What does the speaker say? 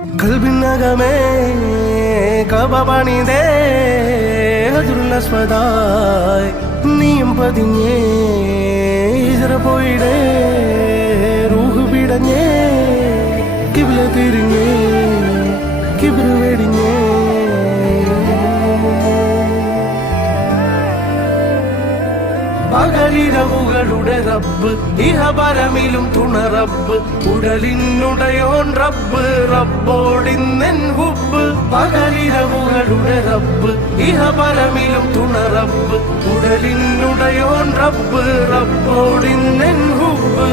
കൽബിനകമേ കബപണിതേ ഹജറുൽ നീയും പതിഞ്ഞേ ഇജറ പോയിടേ റൂഹ് പിടഞ്ഞേ കിബില തിരിഞ്ഞേ കിബിറ് വെടിഞ്ഞേ പകലിരവുകളുടെ റബ്ബ് ഇഹപരമിലും തുണ റബ്ബ് ഉടലിനുടയോൻ റബ്ബ് റബ്ബോടിന്നെൻ ഹുബ്ബ് പകലിരവുകളുടെ റബ്ബ് ഇഹപരമിലും തുണ റബ്ബ് ഉടലിനുടയോൻ റബ്ബ് റബ്ബോടിന്നെൻ ഹുബ്ബ്